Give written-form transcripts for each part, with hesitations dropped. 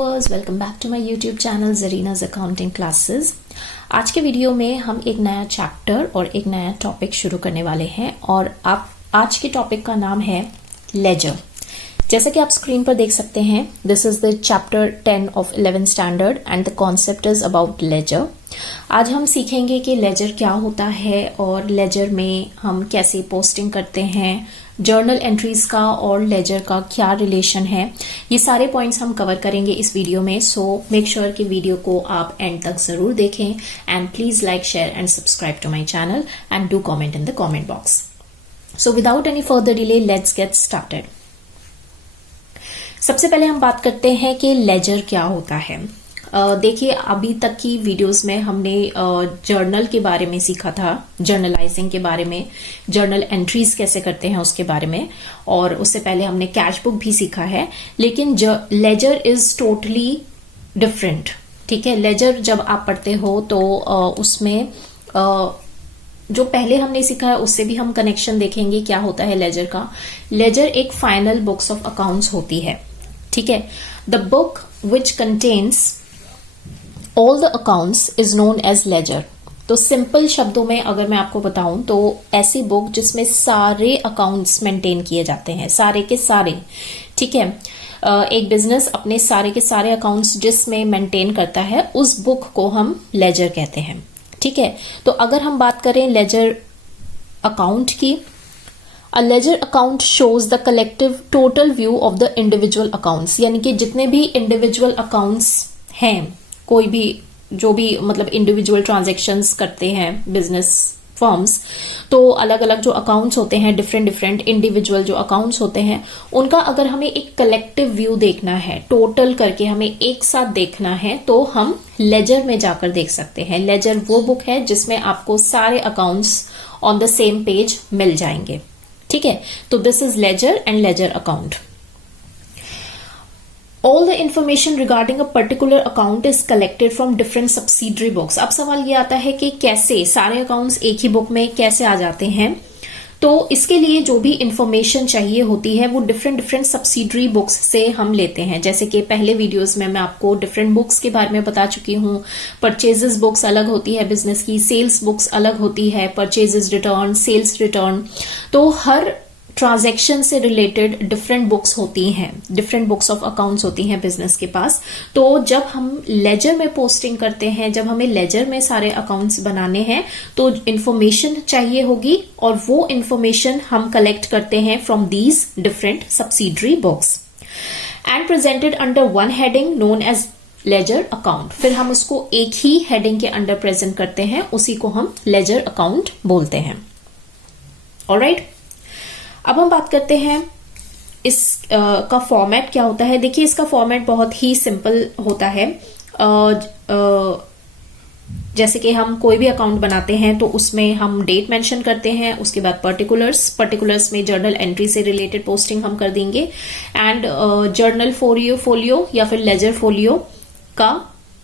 Viewers, welcome back to my YouTube channel Zarina's accounting classes. आज के video में हम एक नया चैप्टर और एक नया टॉपिक शुरू करने वाले हैं और आज के टॉपिक का नाम है लेजर। जैसा कि आप स्क्रीन पर देख सकते हैं, this is the chapter 10 of 11th standard and the concept is about ledger. आज हम सीखेंगे कि लेजर क्या होता है और लेजर में हम कैसे पोस्टिंग करते हैं, जर्नल एंट्रीज का और लेजर का क्या रिलेशन है। ये सारे पॉइंट्स हम कवर करेंगे इस वीडियो में, सो मेक श्योर कि वीडियो को आप एंड तक जरूर देखें and please like, share and subscribe to my channel and do comment in the comment box. So without any further delay, let's get started. सबसे पहले हम बात करते हैं कि लेजर क्या होता है। देखिए, अभी तक की वीडियोस में हमने जर्नल के बारे में सीखा था, जर्नलाइजिंग के बारे में, जर्नल एंट्रीज कैसे करते हैं उसके बारे में, और उससे पहले हमने कैश बुक भी सीखा है। लेकिन लेजर इज टोटली डिफरेंट। ठीक है, लेजर जब आप पढ़ते हो तो उसमें जो पहले हमने सीखा है उससे भी हम कनेक्शन देखेंगे क्या होता है लेजर का। लेजर एक फाइनल बुक्स ऑफ अकाउंट्स होती है। ठीक है, the book which contains all the accounts is known as ledger. तो सिंपल शब्दों में अगर मैं आपको बताऊं तो ऐसी बुक जिसमें सारे अकाउंट्स मेंटेन किए जाते हैं, सारे के सारे। ठीक है, एक बिजनेस अपने सारे के सारे अकाउंट्स जिसमें मेंटेन करता है, उस बुक को हम लेजर कहते हैं। ठीक है, तो अगर हम बात करें लेजर अकाउंट की, a ledger account shows the collective total view of the individual accounts, यानी कि जितने भी इंडिविजुअल अकाउंट्स हैं, कोई भी जो भी मतलब इंडिविजुअल ट्रांजैक्शंस करते हैं बिजनेस फर्म्स, तो अलग अलग जो अकाउंट्स होते हैं, डिफरेंट इंडिविजुअल जो अकाउंट्स होते हैं, उनका अगर हमें एक कलेक्टिव व्यू देखना है, टोटल करके हमें एक साथ देखना है, तो हम लेजर में जाकर देख सकते हैं। लेजर वो बुक है जिसमें आपको सारे accounts on the same page मिल जाएंगे। ठीक है, तो this is ledger and ledger account. All the information regarding a particular account is collected from different subsidiary books। अब सवाल ये आता है कि कैसे सारे अकाउंट्स एक ही बुक में कैसे आ जाते हैं। तो इसके लिए जो भी इंफॉर्मेशन चाहिए होती है वो डिफरेंट सब्सिडरी बुक्स से हम लेते हैं। जैसे कि पहले वीडियोस में मैं आपको डिफरेंट बुक्स के बारे में बता चुकी हूँ। परचेजेस बुक्स अलग होती है बिजनेस की, सेल्स बुक्स अलग होती है, परचेजेस रिटर्न, सेल्स रिटर्न। तो हर ट्रांजैक्शन से रिलेटेड डिफरेंट बुक्स होती हैं, डिफरेंट बुक्स ऑफ अकाउंट्स होती हैं बिजनेस के पास। तो जब हम लेजर में पोस्टिंग करते हैं, जब हमें लेजर में सारे अकाउंट्स बनाने हैं, तो इंफॉर्मेशन चाहिए होगी और वो इंफॉर्मेशन हम कलेक्ट करते हैं from these different subsidiary books and presented under one heading known as ledger account. फिर हम उसको एक ही हेडिंग के अंडर प्रेजेंट करते हैं, उसी को हम लेजर अकाउंट बोलते हैं। ऑलराइट, अब हम बात करते हैं इस का फॉर्मेट क्या होता है। देखिए, इसका फॉर्मेट बहुत ही सिंपल होता है। जैसे कि हम कोई भी अकाउंट बनाते हैं तो उसमें हम डेट मेंशन करते हैं, उसके बाद पर्टिकुलर्स में जर्नल एंट्री से रिलेटेड पोस्टिंग हम कर देंगे, एंड जर्नल फोलियो या फिर लेजर फोलियो का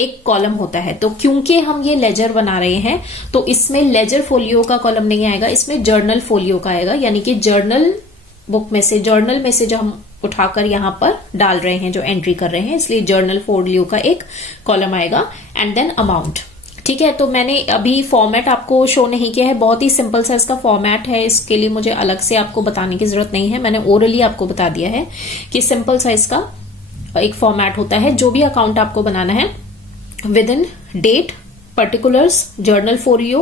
एक कॉलम होता है। तो क्योंकि हम ये लेजर बना रहे हैं तो इसमें लेजर फोलियो का कॉलम नहीं आएगा, इसमें जर्नल फोलियो का आएगा। यानी कि जर्नल बुक में से, जर्नल में से जो हम उठाकर यहां पर डाल रहे हैं, जो एंट्री कर रहे हैं, इसलिए जर्नल फोलियो का एक कॉलम आएगा एंड देन अमाउंट। ठीक है, तो मैंने अभी फॉर्मेट आपको शो नहीं किया है, बहुत ही सिंपल सा इसका फॉर्मेट है। इसके लिए मुझे अलग से आपको बताने की जरूरत नहीं है, मैंने ओरली आपको बता दिया है कि सिंपल सा इसका एक फॉर्मेट होता है। जो भी अकाउंट आपको बनाना है, with in date, particulars, journal folio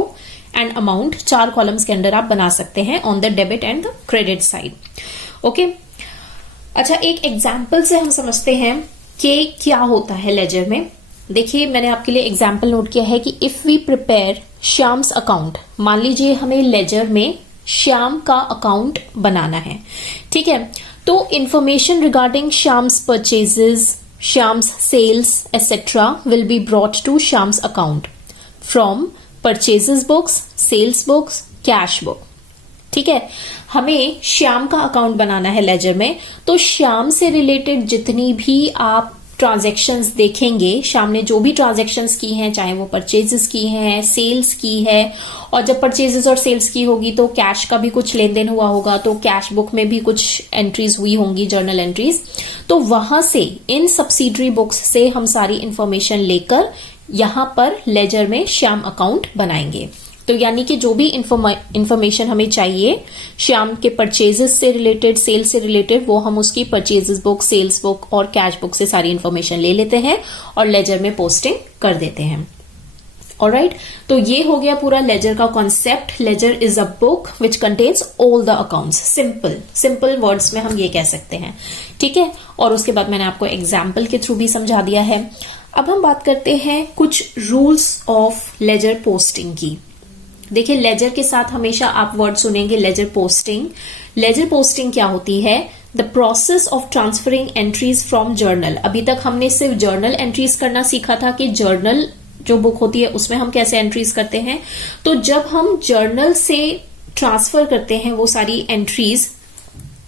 and amount, 4 columns के अंदर आप बना सकते हैं on the debit and the credit side. Okay, अच्छा, एक एग्जाम्पल से हम समझते हैं कि क्या होता है लेजर में। देखिए, मैंने आपके लिए एग्जाम्पल नोट किया है कि if we prepare Shyam's account, मान लीजिए हमें लेजर में श्याम का अकाउंट बनाना है। ठीक है, तो information regarding Shyam's purchases, Shyam's sales etc. will be brought to Shyam's account from purchases books, sales books, cash book. ठीक है, हमें श्याम का अकाउंट बनाना है लेजर में, तो श्याम से रिलेटेड जितनी भी आप ट्रांजैक्शंस देखेंगे, श्याम ने जो भी ट्रांजैक्शंस की हैं, चाहे वो परचेजेस की हैं, सेल्स की है, और जब परचेजेस और सेल्स की होगी तो कैश का भी कुछ लेन देन हुआ होगा, तो कैश बुक में भी कुछ एंट्रीज हुई होंगी, जर्नल एंट्रीज। तो वहां से इन सब्सिडरी बुक्स से हम सारी इंफॉर्मेशन लेकर यहां पर लेजर में श्याम अकाउंट बनाएंगे। तो यानी कि जो भी इंफॉर्मेशन हमें चाहिए श्याम के परचेजेस से रिलेटेड, सेल्स से रिलेटेड, वो हम उसकी परचेजेस बुक, सेल्स बुक और कैश बुक से सारी इंफॉर्मेशन ले लेते हैं और लेजर में पोस्टिंग कर देते हैं। ऑलराइट, तो ये हो गया पूरा लेजर का concept. Ledger is a book which contains all the accounts. Simple words में हम ये कह सकते हैं, ठीक है। और उसके बाद मैंने आपको एग्जाम्पल के थ्रू भी समझा दिया है। अब हम बात करते हैं कुछ रूल्स ऑफ लेजर पोस्टिंग की। देखिए, लेजर के साथ हमेशा आप वर्ड सुनेंगे लेजर पोस्टिंग। लेजर पोस्टिंग क्या होती है? The process of transferring entries from journal. अभी तक हमने सिर्फ जर्नल एंट्रीज करना सीखा था कि जर्नल जो बुक होती है उसमें हम कैसे एंट्रीज करते हैं। तो जब हम जर्नल से ट्रांसफर करते हैं वो सारी एंट्रीज,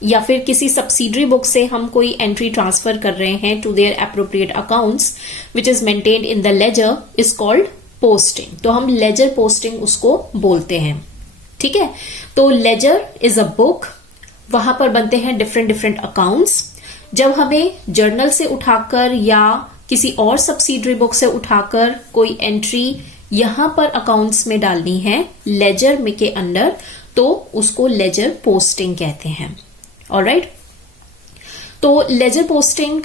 या फिर किसी सब्सिडरी बुक से हम कोई एंट्री ट्रांसफर कर रहे हैं to their appropriate accounts which is maintained in the ledger, is called posting. तो हम लेजर पोस्टिंग उसको बोलते हैं, ठीक है। तो लेजर इज अ बुक, वहां पर बनते हैं डिफरेंट अकाउंट्स। जब हमें जर्नल से उठाकर या किसी और सब्सिडरी बुक से उठाकर कोई एंट्री यहां पर अकाउंट्स में डालनी है लेजर में के अंदर, तो उसको लेजर पोस्टिंग कहते हैं। ऑलराइट, तो लेजर पोस्टिंग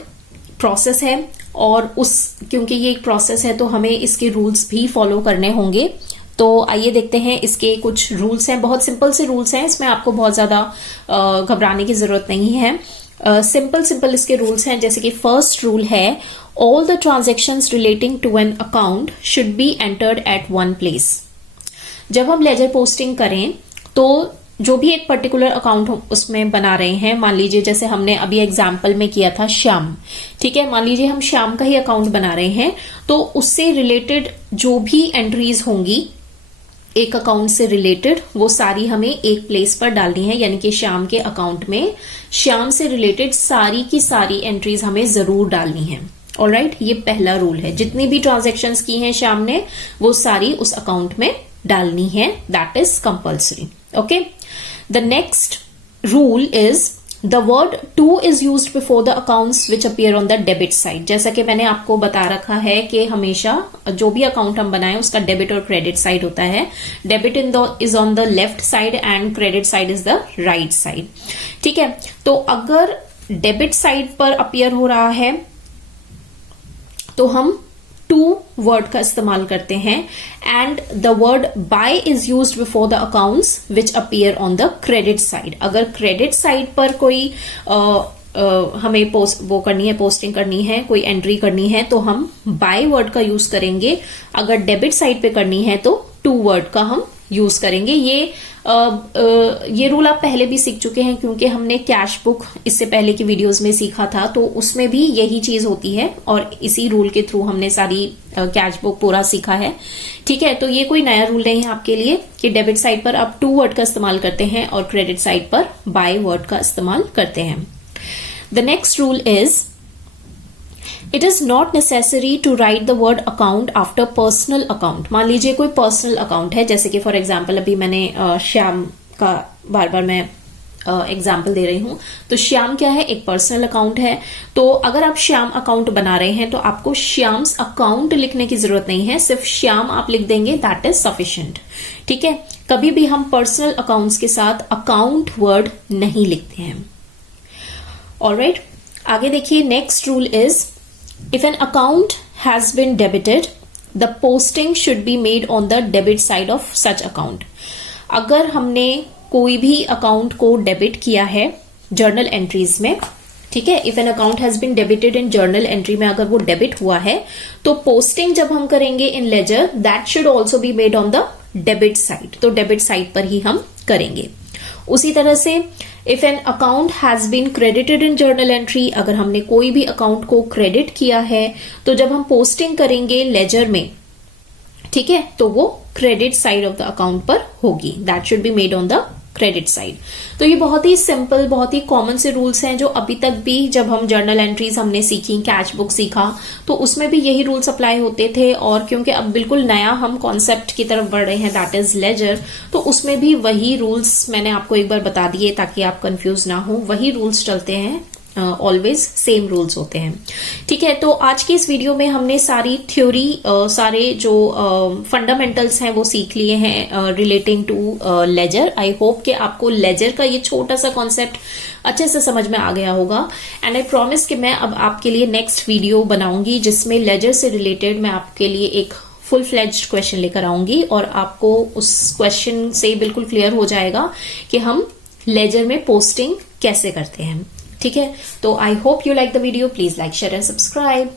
प्रोसेस है, और क्योंकि ये एक प्रोसेस है तो हमें इसके रूल्स भी फॉलो करने होंगे। तो आइए देखते हैं इसके कुछ रूल्स हैं। बहुत सिंपल से रूल्स हैं, इसमें आपको बहुत ज्यादा घबराने की जरूरत नहीं है। सिंपल इसके रूल्स हैं। जैसे कि फर्स्ट रूल है, all the transactions relating to an account should be entered at one place. जब हम लेजर पोस्टिंग करें तो जो भी एक पर्टिकुलर अकाउंट उसमें बना रहे हैं, मान लीजिए जैसे हमने अभी एग्जाम्पल में किया था श्याम, ठीक है, मान लीजिए हम श्याम का ही अकाउंट बना रहे हैं, तो उससे रिलेटेड जो भी एंट्रीज होंगी एक अकाउंट से रिलेटेड, वो सारी हमें एक प्लेस पर डालनी है। यानी कि श्याम के अकाउंट में श्याम से रिलेटेड सारी की सारी एंट्रीज हमें जरूर डालनी है। ऑलराइट, ये पहला रूल है। जितनी भी ट्रांजेक्शन्स की हैं श्याम ने, वो सारी उस अकाउंट में डालनी है। That is compulsory. Okay, the next rule is the word two is used before the accounts which appear on the debit side. जैसा कि मैंने आपको बता रखा है कि हमेशा जो भी अकाउंट हम बनाएं उसका डेबिट और क्रेडिट साइड होता है। Debit is on the left side and credit side is the right side, ठीक है। तो अगर डेबिट साइड पर अपीयर हो रहा है तो हम टू वर्ड का इस्तेमाल करते हैं, and the word by is used before the accounts which appear on the credit side. अगर क्रेडिट साइड पर कोई हमें वो करनी है, पोस्टिंग करनी है, कोई एंट्री करनी है, तो हम बाय वर्ड का यूज करेंगे। अगर डेबिट साइड पे करनी है तो टू वर्ड का हम यूज करेंगे। ये रूल आप पहले भी सीख चुके हैं, क्योंकि हमने कैश बुक इससे पहले की वीडियोस में सीखा था, तो उसमें भी यही चीज होती है, और इसी रूल के थ्रू हमने सारी कैश बुक पूरा सीखा है, ठीक है। तो ये कोई नया रूल नहीं है आपके लिए कि डेबिट साइड पर आप टू वर्ड का इस्तेमाल करते हैं और क्रेडिट साइड पर बाय वर्ड का इस्तेमाल करते हैं। The next rule is it is not necessary to write the word account after personal account. मान लीजिए कोई पर्सनल अकाउंट है, जैसे कि फॉर एग्जाम्पल अभी मैंने श्याम का बार मैं एग्जाम्पल दे रही हूं। तो श्याम क्या है? एक पर्सनल अकाउंट है। तो अगर आप श्याम अकाउंट बना रहे हैं तो आपको श्याम्स अकाउंट लिखने की जरूरत नहीं है, सिर्फ श्याम आप लिख देंगे, दैट इज सफिशिएंट, ठीक है। कभी भी हम पर्सनल अकाउंट्स के साथ अकाउंट वर्ड नहीं लिखते हैं। ऑलराइट, आगे देखिए, next rule is if an account has been debited, the posting should be made on the debit side of such account. अगर हमने कोई भी अकाउंट को डेबिट किया है जर्नल एंट्रीज में, ठीक है, if an account has been debited in journal entry में अगर वो डेबिट हुआ है, तो पोस्टिंग जब हम करेंगे in ledger, that should also be made on the debit side. तो डेबिट साइड पर ही हम करेंगे। उसी तरह से if an account has been credited in journal entry, अगर हमने कोई भी अकाउंट को क्रेडिट किया है, तो जब हम पोस्टिंग करेंगे लेजर में, ठीक है, तो वो credit side of the account पर होगी। That should be made on the credit side. तो ये बहुत ही सिंपल, बहुत ही कॉमन से रूल्स हैं जो अभी तक भी जब हम जर्नल एंट्रीज हमने सीखी, कैच बुक सीखा, तो उसमें भी यही रूल्स अप्लाई होते थे। और क्योंकि अब बिल्कुल नया हम कॉन्सेप्ट की तरफ बढ़ रहे हैं, दैट इज लेजर, तो उसमें भी वही रूल्स मैंने आपको एक बार बता दिए ताकि आप कंफ्यूज ना हो। वही रूल्स चलते हैं, ऑलवेज सेम रूल्स होते हैं। ठीक है, तो आज की इस वीडियो में हमने सारी थ्योरी, सारे जो फंडामेंटल्स हैं वो सीख लिए हैं relating to ledger. I hope कि आपको लेजर का ये छोटा सा कॉन्सेप्ट अच्छे से समझ में आ गया होगा। एंड आई प्रॉमिस कि मैं अब आपके लिए नेक्स्ट वीडियो बनाऊंगी जिसमें लेजर से रिलेटेड मैं आपके लिए एक फुल फ्लेज्ड क्वेश्चन लेकर आऊंगी और आपको उस क्वेश्चन से बिल्कुल क्लियर हो जाएगा कि हम लेजर में पोस्टिंग कैसे करते हैं। ठीक है, तो I hope you like the video. Please like, share and subscribe.